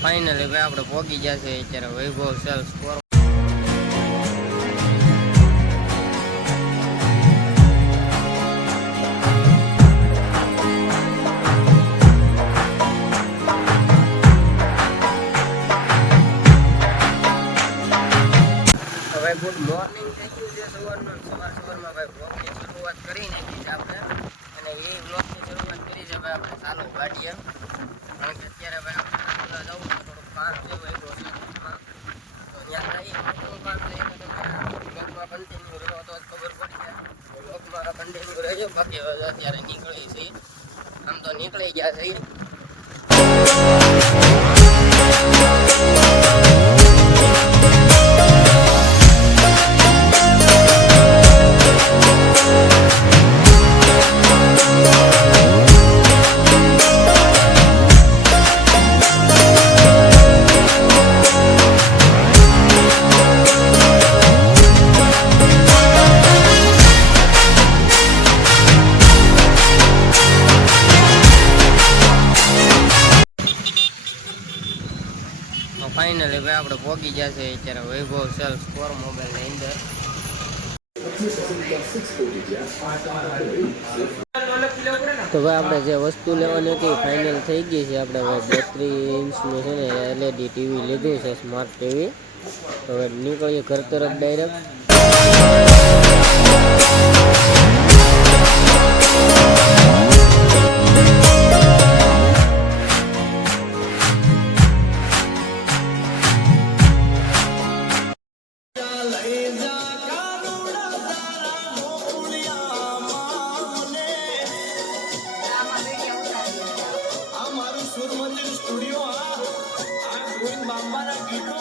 Finally ભાઈ આપણે પહોંચી ગયા છે અત્યારે વૈભવ સેલ્સ ફોર. ભાઈ ગુડ મોર્નિંગ થઈ ગયું છે સવારમાં ભાઈ બ્લોગની શરૂઆત કરી નાખી છે આપણે અને એ બ્લોગની શરૂઆત કરી છે ભાઈ આપણે ચાલુ ગાડીએ કારણ કે અત્યારે ભાઈ આપણે જવું છે થોડુંક કામ છે ભાઈ પ્રોસેસમાં તો ત્યાં જઈએ થોડું કામ થઈ બ્લોગમાં કન્ટિન્યુ રહ્યો તો ખબર પડી જાય બ્લોગમાં કન્ટિન્યુ રહેજો બાકી અત્યારે નીકળી છે આમ તો નીકળી ગયા છે. ફાઇનલી ભાઈ આપણે પહોંચી ગયા છે અત્યારે વૈભવ સેલ્સ ફોર મોબાઈલની અંદર. તો ભાઈ આપણે જે વસ્તુ લેવાની હતી ફાઇનલ થઈ ગઈ છે. આપણે ભાઈ 32 ઇંચનું છે ને LED ટીવી લીધું છે, સ્માર્ટ ટીવી. હવે નીકળીએ ઘર તરફ ડાયરેક્ટ. સ્ટુડિયો આ ગોવિંદ બાંબાના ગીતો